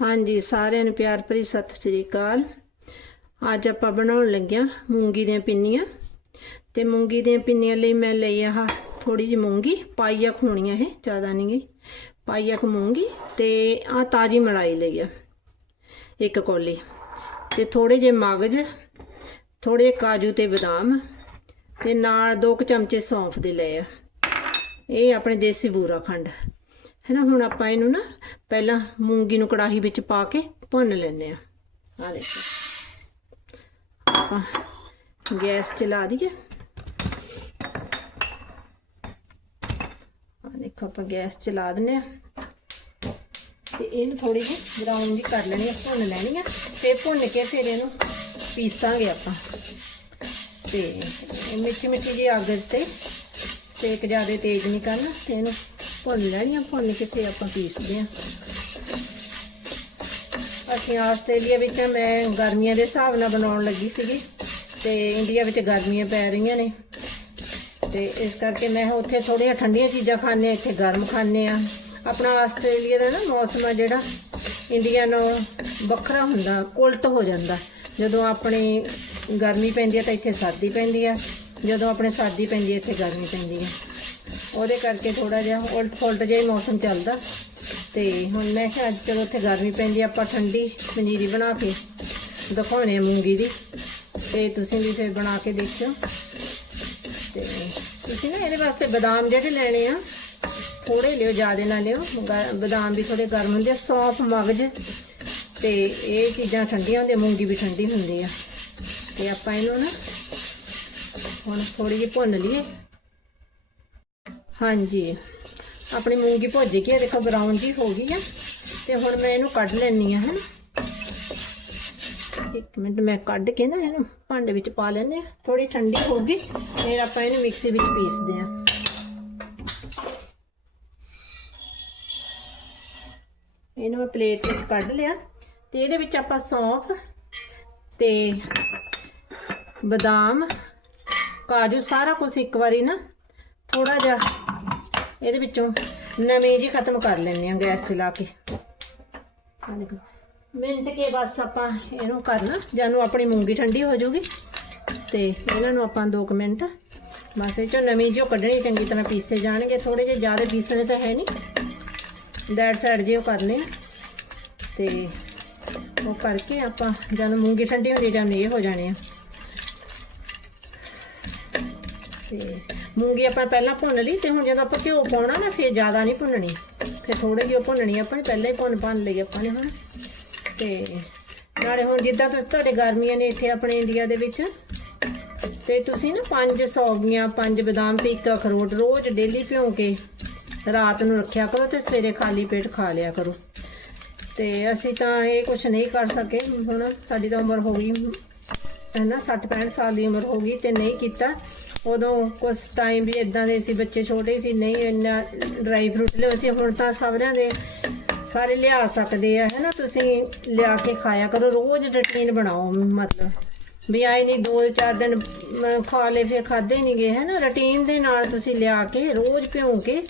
ਹਾਂਜੀ, ਸਾਰਿਆਂ ਨੂੰ ਪਿਆਰ ਭਰੀ ਸਤਿ ਸ੍ਰੀ ਅਕਾਲ। ਅੱਜ ਆਪਾਂ ਬਣਾਉਣ ਲੱਗਿਆ ਮੂੰਗੀ ਦੀਆਂ ਪਿੰਨੀਆਂ। ਤੇ ਮੂੰਗੀ ਦੀਆਂ ਪਿੰਨੀਆਂ ਲਈ ਮੈਂ ਲਈ ਆਹ ਥੋੜੀ ਜਿਹੀ ਮੂੰਗੀ ਪਾਈਆ ਖੂਣੀਆਂ ਇਹ, ਜ਼ਿਆਦਾ ਨਹੀਂ ਗਈ ਪਾਈਆ ਕੁ ਮੂੰਗੀ ਤੇ ਆ ਤਾਜੀ ਮਲਾਈ ਲਈ ਆ, ਇੱਕ ਕੋਲੀ। ਤੇ ਥੋੜੇ ਜਿਹੇ ਮਗਜ ਥੋੜੇ ਕਾਜੂ ਤੇ ਬਦਾਮ ਤੇ ਨਾਲ ਦੋ ਕੁ ਚਮਚੇ ਸੌਂਫ ਦੇ ਲਏ ਆ। ਇਹ ਆਪਣੇ ਦੇਸੀ ਬੂਰਾ ਖੰਡ। ਹੈ ਨਾ ਹੁਣ ਆਪਾਂ ਇਹਨੂੰ ਨਾ ਪਹਿਲਾਂ ਮੂੰਗੀ ਨੂੰ ਕੜਾਹੀ ਵਿੱਚ ਪਾ ਕੇ ਭੁੰਨ ਲੈਂਦੇ ਆ ਆ ਦੇਖੋ। ਆਪਾਂ ਗੈਸ ਚਲਾ ਦਈਏ। ਆ ਦੇਖੋ, ਆਪਾਂ ਗੈਸ ਚਲਾ ਦਿੰਨੇ ਆ ਤੇ ਇਹਨੂੰ ਥੋੜੀ ਜਿਹੀ ਬਰਾਊਨ ਵੀ ਕਰ ਲੈਣੀ ਆ, ਭੁੰਨ ਲੈਣੀ ਆ। ਤੇ ਭੁੰਨ ਕੇ ਫਿਰ ਇਹਨੂੰ ਪੀਸਾਂਗੇ ਆਪਾਂ। ਤੇ ਇਹ ਮਿੱਠੀ ਮਿੱਠੀ ਜੀ ਅੱਗ ਤੇ ਸੇਕ ਜ਼ਿਆਦਾ ਤੇਜ਼ ਨਹੀਂ ਕਰਨਾ, ਤੇ ਇਹਨੂੰ ਭੁੰਨ ਲੈਣੀਆਂ, ਭੁੰਨ ਕੇ ਤੇ ਆਪਾਂ ਪੀਸਦੇ ਆ ਅਸੀਂ ਆਸਟ੍ਰੇਲੀਆ ਵਿੱਚ ਮੈਂ ਗਰਮੀਆਂ ਦੇ ਹਿਸਾਬ ਨਾਲ ਬਣਾਉਣ ਲੱਗੀ ਸੀਗੀ ਤੇ ਇੰਡੀਆ ਵਿੱਚ ਗਰਮੀਆਂ ਪੈ ਰਹੀਆਂ ਨੇ। ਤੇ ਇਸ ਕਰਕੇ ਮੈਂ ਉੱਥੇ ਥੋੜ੍ਹੀਆਂ ਠੰਡੀਆਂ ਚੀਜ਼ਾਂ ਖਾਣੇ ਇੱਥੇ ਗਰਮ ਖਾਣੇ ਆ ਆਪਣਾ ਆਸਟ੍ਰੇਲੀਆ ਦਾ ਨਾ ਮੌਸਮ ਆ ਜਿਹੜਾ, ਇੰਡੀਆ ਨਾਲੋਂ ਵੱਖਰਾ ਹੁੰਦਾ ਉਲਟ ਹੋ ਜਾਂਦਾ। ਜਦੋਂ ਆਪਣੀ ਗਰਮੀ ਪੈਂਦੀ ਹੈ ਤਾਂ ਇੱਥੇ ਸਰਦੀ ਪੈਂਦੀ ਹੈ ਜਦੋਂ ਆਪਣੇ ਸਰਦੀ ਪੈਂਦੀ ਹੈ ਇੱਥੇ ਗਰਮੀ ਪੈਂਦੀ ਹੈ ਉਹਦੇ ਕਰਕੇ ਥੋੜਾ ਜਿਹਾ ਉਲਟ ਫੁਲਟ ਜਿਹਾ ਹੀ ਮੌਸਮ ਚੱਲਦਾ। ਤੇ ਹੁਣ ਮੈਂ ਕਿਹਾ ਅੱਜ ਚਲੋ ਉੱਥੇ ਗਰਮੀ ਪੈਂਦੀ ਆਪਾਂ ਠੰਡੀ ਪੰਜੀਰੀ ਬਣਾ ਕੇ ਦਿਖਾਉਣੇ ਆ ਮੂੰਗੀ ਦੀ। ਤੇ ਤੁਸੀਂ ਵੀ ਫਿਰ ਬਣਾ ਕੇ ਦੇਖਿਓ। ਤੇ ਤੁਸੀਂ ਨਾ ਇਹਦੇ ਵਾਸਤੇ ਬਦਾਮ ਜਿਹੜੇ ਲੈਣੇ ਆ ਥੋੜੇ ਲਿਓ, ਜ਼ਿਆਦਾ ਨਾ ਲਿਓ। ਬਦਾਮ ਵੀ ਥੋੜੇ ਗਰਮ ਹੁੰਦੇ ਆ ਸੌਂਫ ਮਗਜ। ਤੇ ਇਹ ਚੀਜ਼ਾਂ ਠੰਡੀਆਂ ਹੁੰਦੀਆਂ, ਮੂੰਗੀ ਵੀ ਠੰਡੀ ਹੁੰਦੀ ਆ। ਤੇ ਆਪਾਂ ਇਹਨੂੰ ਨਾ ਹੁਣ ਥੋੜੀ ਜਿਹੀ ਭੁੰਨ ਲਈਏ। ਹਾਂਜੀ। ਆਪਣੀ ਮੂੰਗੀ ਭੁੱਜ ਗਈ ਹੈ ਦੇਖੋ ਬਰਾਊਨ ਜੀ ਹੋ ਗਈ ਆ। ਤੇ ਹੁਣ ਮੈਂ ਇਹਨੂੰ ਕੱਢ ਲੈਣੀ ਆ, ਹਨ। ਇੱਕ ਮਿੰਟ, ਮੈਂ ਕੱਢ ਕੇ ਨਾ ਇਹਨੂੰ ਭਾਂਡੇ ਵਿੱਚ ਪਾ ਲੈਣੇ ਆ। ਥੋੜੀ ਠੰਡੀ ਹੋ ਗਈ, ਫਿਰ ਆਪਾਂ ਇਹਨੂੰ ਮਿਕਸੀ ਵਿੱਚ ਪੀਸਦੇ ਆ। ਇਹਨੂੰ ਮੈਂ ਪਲੇਟ ਵਿੱਚ ਕੱਢ ਲਿਆ। ਤੇ ਇਹਦੇ ਵਿੱਚ ਆਪਾਂ ਸੌਂਫ ਤੇ ਬਦਾਮ, ਕਾਜੂ, ਸਾਰਾ ਕੁਝ ਇੱਕ ਵਾਰੀ ਨਾ ਥੋੜਾ ਜਿਹਾ ਇਹਦੇ ਵਿੱਚੋਂ ਨਵੀਂ ਜੀ ਖਤਮ ਕਰ ਲੈਣੇ ਆ ਗੈਸ ਚਲਾ ਕੇ। ਆ ਦੇਖੋ, ਮਿੰਟ ਕੇ ਬਸ ਆਪਾਂ ਇਹਨੂੰ ਕਰਨਾ ਜਾਨੂੰ ਆਪਣੀ ਮੂੰਗੀ ਠੰਡੀ ਹੋ ਜਾਊਗੀ। ਤੇ ਇਹਨਾਂ ਨੂੰ ਆਪਾਂ 2 ਮਿੰਟ, ਬਸ ਇਹ ਚੋਂ ਨਵੀਂ ਜੋ ਕੱਢਣੀ, ਚੰਗੀ ਤਰ੍ਹਾਂ ਪੀਸੇ ਜਾਣਗੇ। ਥੋੜੇ ਜਿਹੇ ਜ਼ਿਆਦਾ ਪੀਸਣੇ ਤਾਂ ਹੈ ਨਹੀਂ। ਡੈਡ ਸਾਈਡ ਜੇ ਉਹ ਕਰਨੇ ਆ ਤੇ ਉਹ ਕਰਕੇ ਆਪਾਂ ਜਦੋਂ ਮੂੰਗੀ ਠੰਡੀ ਹੁੰਦੀ ਜਾਂ ਇਹ ਹੋ ਜਾਣੇ ਆ। ਤੇ ਮੂੰਗੀ ਆਪਾਂ ਪਹਿਲਾਂ ਭੁੰਨ ਲਈ ਤੇ ਹੁਣ ਜਦੋਂ ਆਪਾਂ ਘਿਓ ਪਾਉਣਾ ਨਾ, ਫਿਰ ਜ਼ਿਆਦਾ ਨਹੀਂ ਭੁੰਨਣੀ। ਫਿਰ ਥੋੜੀ ਜਿਹੀ ਭੁੰਨਣੀ ਆਪਾਂ ਨੇ ਪਹਿਲਾਂ ਹੀ ਭੁੰਨ ਭੰਨ ਲਈ ਆਪਾਂ ਨੇ ਹੁਣ। ਤੇ ਨਾਲੇ ਹੁਣ ਜਿੱਦਾਂ ਤੁਸੀਂ, ਤੁਹਾਡੇ ਗਰਮੀਆਂ ਨੇ ਇੱਥੇ ਆਪਣੇ ਇੰਡੀਆ ਦੇ ਵਿੱਚ, ਤੇ ਤੁਸੀਂ ਨਾ ਪੰਜ ਸੌਗੀਆਂ, ਪੰਜ ਬਦਾਮ ਤੇ ਇੱਕ ਅਖਰੋਟ ਰੋਜ਼ ਡੇਲੀ ਭਿਉਂ ਕੇ ਰਾਤ ਨੂੰ ਰੱਖਿਆ ਕਰੋ ਤੇ ਸਵੇਰੇ ਖਾਲੀ ਪੇਟ ਖਾ ਲਿਆ ਕਰੋ। ਤੇ ਅਸੀਂ ਤਾਂ ਇਹ ਕੁਝ ਨਹੀਂ ਕਰ ਸਕੇ, ਹੁਣ ਸਾਡੀ ਤਾਂ ਉਮਰ ਹੋ ਗਈ ਹੈ ਨਾ 60 65 ਸਾਲ ਦੀ ਉਮਰ ਹੋ ਗਈ ਤੇ ਨਹੀਂ ਕੀਤਾ। ਉਦੋਂ ਕੁਝ ਟਾਈਮ ਵੀ ਇਦਾਂ ਦੇ ਸੀ, ਬੱਚੇ ਛੋਟੇ ਸੀ, ਨਹੀਂ ਇੰਨਾ ਡਰਾਈ ਫਰੂਟ ਲਿਆਉਂਦੇ ਸੀ, ਹੁਣ ਤਾਂ ਸਾਰਿਆਂ ਦੇ ਸਾਰੇ ਲਿਆ ਸਕਦੇ ਆ ਹੈ ਨਾ ਤੁਸੀਂ ਲਿਆ ਕੇ ਖਾਇਆ ਕਰੋ, ਰੋਜ਼ ਰੁਟੀਨ ਬਣਾਓ, ਮਤਲਬ। ਵੀ ਆਏ ਨਹੀਂ, ਦੋ ਚਾਰ ਦਿਨ ਖਾ ਲੇ ਫਿਰ ਖਾਦੇ ਨਹੀਂ ਗਏ ਹੈ ਨਾ ਰੁਟੀਨ ਦੇ ਨਾਲ ਤੁਸੀਂ ਲਿਆ ਕੇ, ਰੋਜ਼ ਭਿਉਂ ਕੇ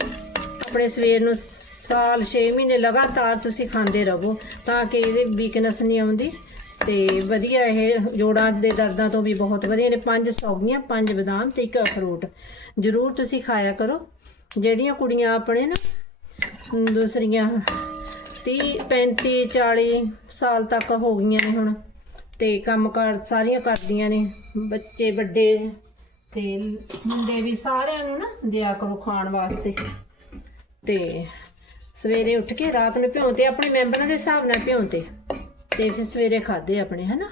ਆਪਣੇ ਸਵੇਰ ਨੂੰ ਸਾਲ 6 ਮਹੀਨੇ ਲਗਾਤਾਰ ਤੁਸੀਂ ਖਾਂਦੇ ਰਹੋ, ਤਾਂ ਕਿ ਇਹਦੇ ਵੀਕਨੈਸ ਨਹੀਂ ਆਉਂਦੀ। ਤੇ ਵਧੀਆ ਇਹ ਜੋੜਾਂ ਦੇ ਦਰਦਾਂ ਤੋਂ ਵੀ ਬਹੁਤ ਵਧੀਆ ਨੇ। ਪੰਜ ਸੌਗੀਆਂ, ਪੰਜ ਬਦਾਮ ਤੇ ਇੱਕ ਅਖਰੋਟ। ਜ਼ਰੂਰ ਤੁਸੀਂ ਖਾਇਆ ਕਰੋ। ਜਿਹੜੀਆਂ ਕੁੜੀਆਂ ਆਪਣੇ ਨਾ ਦੂਸਰੀਆਂ 30 35 40 ਸਾਲ ਤੱਕ ਹੋ ਗਈਆਂ ਨੇ ਹੁਣ ਤੇ ਕੰਮਕਾਰ ਸਾਰੀਆਂ ਕਰਦੀਆਂ ਨੇ। ਬੱਚੇ ਵੱਡੇ ਤੇ ਮੁੰਡੇ ਵੀ ਸਾਰਿਆਂ ਨੂੰ ਨਾ ਦਿਆ ਕਰੋ ਖਾਣ ਵਾਸਤੇ। ਤੇ ਸਵੇਰੇ ਉੱਠ ਕੇ ਰਾਤ ਨੂੰ ਭਿਉਂ ਤੇ ਆਪਣੇ ਮੈਂਬਰਾਂ ਦੇ ਹਿਸਾਬ ਨਾਲ ਭਿਉਂ ਤੇ। ਤੇ ਫਿਰ ਸਵੇਰੇ ਖਾਦੇ ਆਪਣੇ ਹਨਾ?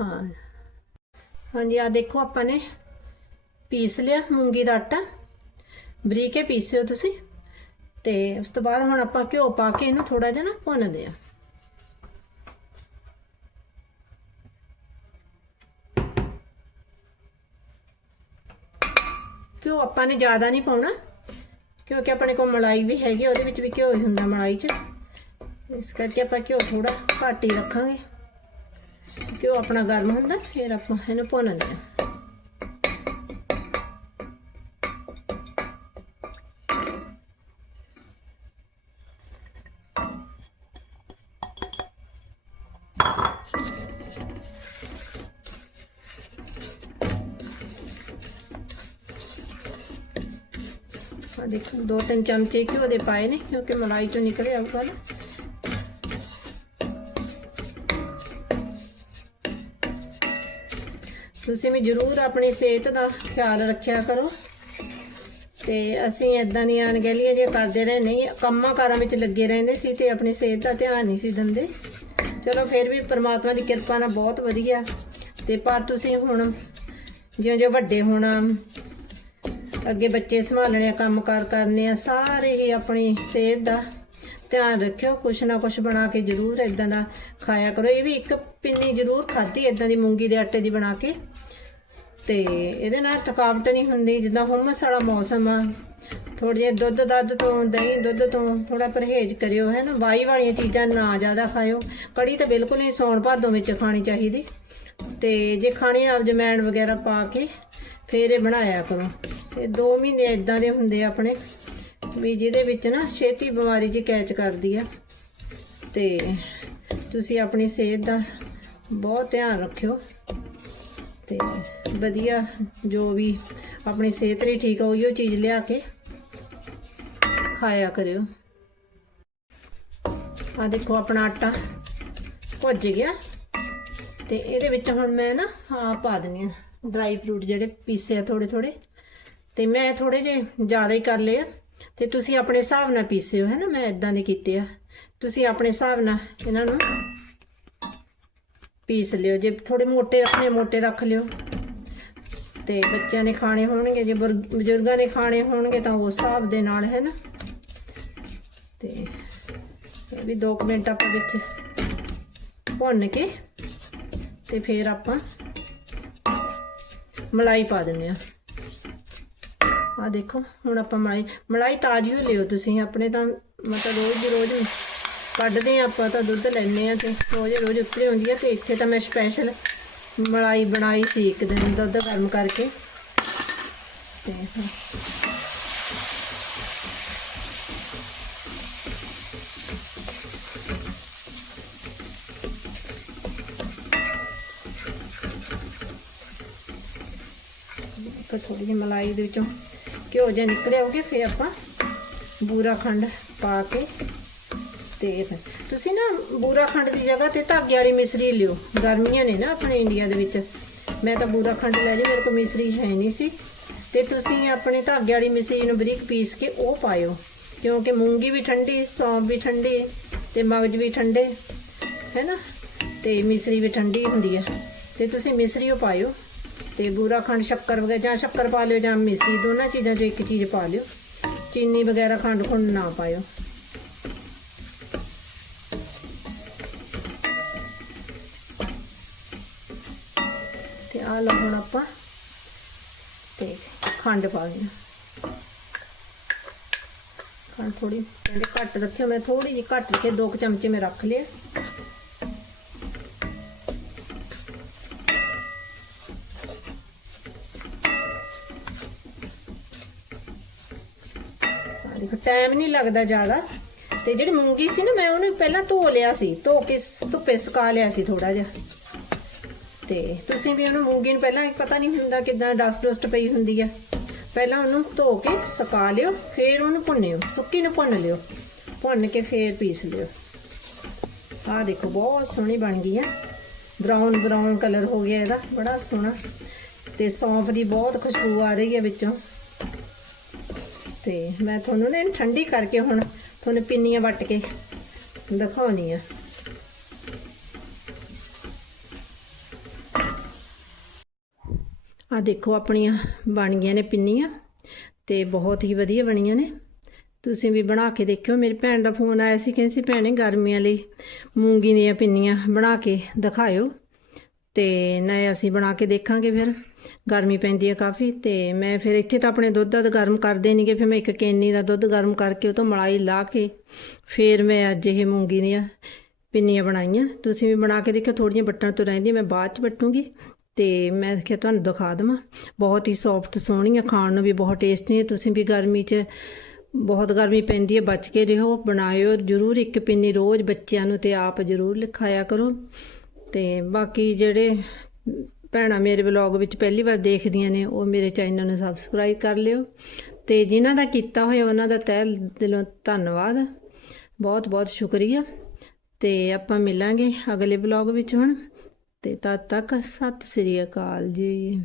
ਹਾਂ। ਹਾਂਜੀ ਆ ਦੇਖੋ ਆਪਾਂ ਨੇ ਪੀਸ ਲਿਆ ਮੂੰਗੀ ਦਾ ਆਟਾ। ਬਰੀਕੇ ਪੀਸਿਓ ਤੁਸੀਂ। ਤੇ ਉਸ ਤੋਂ ਬਾਅਦ ਹੁਣ ਆਪਾਂ ਘਿਓ ਪਾ ਕੇ ਇਹਨੂੰ ਥੋੜਾ ਜਿਹਾ ਨਾ ਭੁੰਨਦੇ ਆ ਘਿਓ ਆਪਾਂ ਨੇ ਜ਼ਿਆਦਾ ਨਹੀਂ ਪਾਉਣਾ ਕਿਉਂਕਿ ਆਪਣੇ ਕੋਲ ਮਲਾਈ ਵੀ ਹੈਗੀ ਆ, ਉਹਦੇ ਵਿੱਚ ਵੀ ਘਿਓ ਹੀ ਹੁੰਦਾ ਮਲਾਈ 'ਚ। ਇਸ ਕਰਕੇ ਆਪਾਂ ਘਿਓ ਥੋੜਾ ਘੱਟ ਹੀ ਰੱਖਾਂਗੇ। ਘਿਓ ਆਪਣਾ ਗਰਮ ਹੁੰਦਾ, ਫਿਰ ਆਪਾਂ ਇਹਨੂੰ ਭੁੰਨਦੇ ਹਾਂ। ਦੇਖੋ, ਦੋ ਤਿੰਨ ਚਮਚੇ ਘਿਓ ਦੇ ਪਾਏ ਨੇ, ਕਿਉਂਕਿ ਮਲਾਈ ਚੋਂ ਨਿਕਲੇ ਆਊਗਾ ਨਾ ਤੁਸੀਂ ਵੀ ਜ਼ਰੂਰ ਆਪਣੀ ਸਿਹਤ ਦਾ ਖਿਆਲ ਰੱਖਿਆ ਕਰੋ। ਤੇ ਅਸੀਂ ਇਦਾਂ ਦੀਆਂ ਅਣਗਹਿਲੀਆਂ ਜੇ ਕਰਦੇ ਰਹੇ, ਨਹੀਂ, ਕੰਮਾਂ ਕਾਰਾਂ ਵਿੱਚ ਲੱਗੇ ਰਹਿੰਦੇ ਸੀ ਤੇ ਆਪਣੀ ਸਿਹਤ ਦਾ ਧਿਆਨ ਨਹੀਂ ਸੀ ਦਿੰਦੇ। ਚਲੋ ਫਿਰ ਵੀ ਪ੍ਰਮਾਤਮਾ ਦੀ ਕਿਰਪਾ ਨਾਲ ਬਹੁਤ ਵਧੀਆ। ਤੇ ਪਰ ਤੁਸੀਂ ਹੁਣ ਜਿਉਂ-ਜਿਉਂ ਵੱਡੇ ਹੋਣਾ, ਅੱਗੇ ਬੱਚੇ ਸੰਭਾਲਣੇ ਆ ਕੰਮਕਾਰ ਕਰਨੇ ਆ, ਸਾਰੇ ਹੀ ਆਪਣੀ ਸਿਹਤ ਦਾ ਧਿਆਨ ਰੱਖਿਓ। ਕੁਛ ਨਾ ਕੁਛ ਬਣਾ ਕੇ ਜ਼ਰੂਰ ਇਦਾਂ ਦਾ ਖਾਇਆ ਕਰੋ। ਇਹ ਵੀ ਇੱਕ ਪਿੰਨੀ ਜ਼ਰੂਰ ਖਾਧੀ ਇਦਾਂ ਦੀ ਮੂੰਗੀ ਦੇ ਆਟੇ ਦੀ ਬਣਾ ਕੇ। ਤੇ ਇਹਦੇ ਨਾਲ ਥਕਾਵਟ ਨਹੀਂ ਹੁੰਦੀ, ਜਿੱਦਾਂ ਹੁਮਸ ਵਾਲਾ ਮੌਸਮ ਆ। ਥੋੜੇ ਜਿਹੇ ਦੁੱਧ ਦੱਧ ਤੋਂ, ਦਹੀਂ ਦੁੱਧ ਤੋਂ ਥੋੜਾ ਪਰਹੇਜ਼ ਕਰਿਓ, ਹੈ ਨਾ? ਵਾਈ ਵਾਲੀਆਂ ਚੀਜ਼ਾਂ ਨਾ ਜ਼ਿਆਦਾ ਖਾਇਓ। ਕੜੀ ਤਾਂ ਬਿਲਕੁਲ ਨਹੀਂ ਸੌਣ ਭਾਦੋਂ ਵਿੱਚ ਖਾਣੀ ਚਾਹੀਦੀ। ਤੇ ਜੇ ਖਾਣੀ ਆਪ ਜਮੈਣ ਵਗੈਰਾ ਪਾ ਕੇ ਫੇਰ ਇਹ ਬਣਾਇਆ ਕਰੋ। ਇਹ 2 ਮਹੀਨੇ ਇਦਾਂ ਦੇ ਹੁੰਦੇ ਆ ਆਪਣੇ, ਵੀ ਜਿਹਦੇ ਵਿੱਚ ਨਾ ਛੇਤੀ ਬਿਮਾਰੀ ਜੀ ਕੈਚ ਕਰਦੀ ਆ। ਤੇ ਤੁਸੀਂ ਆਪਣੀ ਸਿਹਤ ਦਾ ਬਹੁਤ ਧਿਆਨ ਰੱਖਿਓ। ਤੇ ਵਧੀਆ ਜੋ ਵੀ ਆਪਣੀ ਸਿਹਤ ਲਈ ਠੀਕ ਆ ਉਹ ਚੀਜ਼ ਲਿਆ ਕੇ ਖਾਇਆ ਕਰਿਓ। ਆ ਦੇਖੋ ਆਪਣਾ ਆਟਾ ਭੁੱਜ ਗਿਆ। ਤੇ ਇਹਦੇ ਵਿੱਚ ਹੁਣ ਮੈਂ ਨਾ ਆ ਪਾ ਦਿੰਦੀ ਆ ਡਰਾਈ ਫਰੂਟ ਜਿਹੜੇ ਪੀਸੇ ਆ ਥੋੜੇ ਥੋੜੇ ਤੇ ਮੈਂ ਥੋੜੇ ਜੇ ਜ਼ਿਆਦਾ ਹੀ ਕਰ ਲਏ ਆ। ਤੇ ਤੁਸੀਂ ਆਪਣੇ ਹਿਸਾਬ ਨਾਲ ਪੀਸਿਓ ਹੈ ਨਾ? ਮੈਂ ਇਦਾਂ ਦੇ ਕੀਤੇ ਆ। ਤੁਸੀਂ ਆਪਣੇ ਹਿਸਾਬ ਨਾਲ ਇਹਨਾਂ ਨੂੰ ਪੀਸ ਲਿਓ, ਜੇ ਥੋੜੇ ਮੋਟੇ ਰੱਖਣੇ, ਮੋਟੇ ਰੱਖ ਲਿਓ। ਤੇ ਬੱਚਿਆਂ ਨੇ ਖਾਣੇ ਹੋਣਗੇ, ਜੇ ਬੁਰ- ਬਜ਼ੁਰਗਾਂ ਨੇ ਖਾਣੇ ਹੋਣਗੇ ਤਾਂ ਉਸ ਹਿਸਾਬ ਦੇ ਨਾਲ, ਹੈ ਨਾ? ਤੇ ਇਹ ਵੀ 2 ਮਿੰਟ ਆਪਾਂ ਵਿੱਚ ਭੁੰਨ ਕੇ ਤੇ ਫਿਰ ਆਪਾਂ ਮਲਾਈ ਪਾ ਦਿੰਦੇ ਆ ਆ ਦੇਖੋ, ਹੁਣ ਆਪਾਂ ਮਲਾਈ ਮਲਾਈ ਤਾਜ਼ੀ ਹੋ ਲਿਓ ਤੁਸੀਂ, ਆਪਣੇ ਤਾਂ ਮਤਲਬ ਰੋਜ਼ ਦੀ ਰੋਜ਼ ਕੱਢਦੇ ਆ ਆਪਾਂ ਤਾਂ ਦੁੱਧ ਲੈਣੇ ਆ ਤੇ ਰੋਜ਼ ਰੋਜ਼ ਉੱਤਰੀ ਹੁੰਦੀ ਆ ਤੇ ਇੱਥੇ ਤਾਂ ਮੈਂ ਸਪੈਸ਼ਲ ਮਲਾਈ ਬਣਾਈ ਸੀ ਇੱਕ ਦਿਨ ਦੁੱਧ ਗਰਮ ਕਰਕੇ। ਤੇ ਇੱਕ ਥੋੜੀ ਜਿਹੀ ਮਲਾਈ ਦੇ ਵਿੱਚੋਂ ਘਿਓ ਜਿਹਾ ਨਿਕਲਿਆ ਹੋਗੇ ਫਿਰ ਆਪਾਂ ਬੂਰਾ ਖੰਡ ਪਾ ਕੇ ਤੇ ਫਿਰ ਤੁਸੀਂ ਨਾ ਬੂਰਾ ਖੰਡ ਦੀ ਜਗ੍ਹਾ ਤੇ ਧਾਗੇ ਵਾਲੀ ਮਿਸਰੀ ਲਿਓ। ਗਰਮੀਆਂ ਨੇ ਨਾ ਆਪਣੇ ਇੰਡੀਆ ਦੇ ਵਿੱਚ। ਮੈਂ ਤਾਂ ਬੂਰਾ ਖੰਡ ਲੈ ਲਈ, ਮੇਰੇ ਕੋਲ ਮਿਸਰੀ ਹੈ ਨਹੀਂ ਸੀ। ਤੇ ਤੁਸੀਂ ਆਪਣੇ ਧਾਗੇ ਵਾਲੀ ਮਿਸਰੀ ਨੂੰ ਬਰੀਕ ਪੀਸ ਕੇ ਉਹ ਪਾਇਓ। ਕਿਉਂਕਿ ਮੂੰਗੀ ਵੀ ਠੰਡੀ, ਸੌਂਫ ਵੀ ਠੰਡੀ ਤੇ ਮਗਜ ਵੀ ਠੰਡੇ, ਹੈ ਨਾ? ਤੇ ਮਿਸਰੀ ਵੀ ਠੰਡੀ ਹੁੰਦੀ ਹੈ ਤੇ ਤੁਸੀਂ ਮਿਸਰੀ ਉਹ ਪਾਇਓ ਤੇ ਬੂਰਾ ਖੰਡ ਸ਼ੱਕਰ ਵਗੈਰਾ ਜਾਂ ਸ਼ੱਕਰ ਪਾ ਲਿਓ ਜਾਂ ਮਿਸਰੀ ਦੋਨਾਂ ਚੀਜ਼ਾਂ ਚੋਂ ਇੱਕ ਚੀਜ਼ ਪਾ ਲਿਓ। ਚੀਨੀ ਵਗੈਰਾ ਖੰਡ ਖੁੰਡ ਨਾ ਪਾਇਓ। ਆ ਲਓ ਹੁਣ ਆਪਾਂ ਤੇ ਖੰਡ ਪਾ ਲਈ ਖੰਡ ਥੋੜੀ ਕਹਿੰਦੇ ਘੱਟ ਰੱਖਿਓ, ਮੈਂ ਥੋੜੀ ਜਿਹੀ ਘੱਟ ਰੱਖੇ ਦੋ ਕੁ ਚਮਚੇ ਮੈਂ ਰੱਖ ਲਿਆ ਦੇਖੋ ਟਾਈਮ ਨਹੀਂ ਲੱਗਦਾ ਜ਼ਿਆਦਾ। ਤੇ ਜਿਹੜੀ ਮੂੰਗੀ ਸੀ ਨਾ, ਮੈਂ ਉਹਨੂੰ ਪਹਿਲਾਂ ਧੋ ਲਿਆ ਸੀ, ਧੋ ਕੇ ਧੁੱਪੇ ਸੁਕਾ ਲਿਆ ਸੀ ਥੋੜਾ ਜਿਹਾ। ਤੇ ਤੁਸੀਂ ਵੀ ਉਹਨੂੰ ਮੂੰਗੀ ਨੂੰ ਪਹਿਲਾਂ ਪਤਾ ਨਹੀਂ ਹੁੰਦਾ ਕਿਦਾਂ ਡਸਟ ਡਸਟ ਪਈ ਹੁੰਦੀ ਆ। ਪਹਿਲਾਂ ਉਹਨੂੰ ਧੋ ਕੇ ਸੁਕਾ ਲਿਓ, ਫਿਰ ਉਹਨੂੰ ਭੁੰਨਿਓ, ਸੁੱਕੀ ਨੂੰ ਭੁੰਨ ਲਿਓ, ਭੁੰਨ ਕੇ ਫਿਰ ਪੀਸ ਲਿਓ। ਆਹ ਦੇਖੋ, ਬਹੁਤ ਸੋਹਣੀ ਬਣ ਗਈ ਆ। ਬਰਾਊਨ ਬਰਾਊਨ ਕਲਰ ਹੋ ਗਿਆ ਇਹਦਾ, ਬੜਾ ਸੋਹਣਾ। ਤੇ ਸੌਂਫ ਦੀ ਬਹੁਤ ਖੁਸ਼ਬੂ ਆ ਰਹੀ ਹੈ ਵਿੱਚੋਂ। ਤੇ ਮੈਂ ਤੁਹਾਨੂੰ ਨਾ ਠੰਡੀ ਕਰਕੇ ਹੁਣ ਤੁਹਾਨੂੰ ਪਿੰਨੀਆਂ ਵੱਟ ਕੇ ਦਿਖਾਉਣੀ ਆ। ਆ ਦੇਖੋ ਆਪਣੀਆਂ ਬਣ ਗਈਆਂ ਨੇ ਪਿੰਨੀਆਂ ਤੇ ਬਹੁਤ ਹੀ ਵਧੀਆ ਬਣੀਆਂ ਨੇ। ਤੁਸੀਂ ਵੀ ਬਣਾ ਕੇ ਦੇਖਿਓ। ਮੇਰੀ ਭੈਣ ਦਾ ਫੋਨ ਆਇਆ ਸੀ, ਕਹਿੰਦੀ ਸੀ ਭੈਣੇ ਗਰਮੀਆਂ ਲਈ ਮੂੰਗੀ ਦੀਆਂ ਪਿੰਨੀਆਂ ਬਣਾ ਕੇ ਦਿਖਾਇਓ ਤੇ ਨਾ ਅਸੀਂ ਬਣਾ ਕੇ ਦੇਖਾਂਗੇ ਫਿਰ। ਗਰਮੀ ਪੈਂਦੀ ਹੈ ਕਾਫੀ ਤੇ ਮੈਂ ਫਿਰ ਇੱਥੇ ਤਾਂ ਆਪਣੇ ਦੁੱਧ ਦਾ ਗਰਮ ਕਰਦੇ ਨਹੀਂਗੇ ਫਿਰ ਮੈਂ ਇੱਕ ਕੇਨੀ ਦਾ ਦੁੱਧ ਗਰਮ ਕਰਕੇ ਉਹ ਤੋਂ ਮਲਾਈ ਲਾ ਕੇ ਫਿਰ ਮੈਂ ਅੱਜ ਇਹ ਮੂੰਗੀ ਦੀਆਂ ਪਿੰਨੀਆਂ ਬਣਾਈਆਂ। ਤੁਸੀਂ ਵੀ ਬਣਾ ਕੇ ਦੇਖਿਓ ਥੋੜੀਆਂ ਬੱਟਣ ਤੋਂ ਰਹਿੰਦੀਆਂ, ਮੈਂ ਬਾਅਦ ਚ ਬੱਟੂਗੀ ਤੇ ਮੈਂ ਕਿਹਾ ਤੁਹਾਨੂੰ ਦਿਖਾ ਦਵਾਂ। ਬਹੁਤ ਹੀ ਸੌਫਟ ਆ ਖਾਣ ਨੂੰ ਵੀ ਬਹੁਤ ਟੇਸਟੀ ਹੈ ਤੁਸੀਂ ਵੀ ਗਰਮੀ 'ਚ ਬਹੁਤ ਗਰਮੀ ਪੈਂਦੀ ਹੈ, ਬਚ ਕੇ ਰਹੋ, ਬਣਾਇਓ ਜ਼ਰੂਰ। ਇੱਕ ਪਿੰਨੀ ਰੋਜ਼ ਬੱਚਿਆਂ ਨੂੰ ਤੇ ਆਪ ਜ਼ਰੂਰ ਲਿਖਾਇਆ ਕਰੋ। ਤੇ ਬਾਕੀ ਜਿਹੜੇ ਭੈਣਾਂ ਮੇਰੇ ਵਲੌਗ ਵਿੱਚ ਪਹਿਲੀ ਵਾਰ ਦੇਖਦੀਆਂ ਨੇ, ਉਹ ਮੇਰੇ ਚੈਨਲ ਨੂੰ ਸਬਸਕ੍ਰਾਈਬ ਕਰ ਲਿਓ। ਤੇ ਜਿਨ੍ਹਾਂ ਦਾ ਕੀਤਾ ਹੋਇਆ, ਉਹਨਾਂ ਦਾ ਤਹਿ ਦਿਲੋਂ ਧੰਨਵਾਦ। ਬਹੁਤ ਬਹੁਤ ਸ਼ੁਕਰੀਆ। ਤੇ ਆਪਾਂ ਮਿਲਾਂਗੇ ਅਗਲੇ ਵਲੌਗ ਵਿੱਚ ਹੁਣ। ਤੇ ਤਦ ਤੱਕ ਸਤਿ ਸ੍ਰੀ ਅਕਾਲ ਜੀ।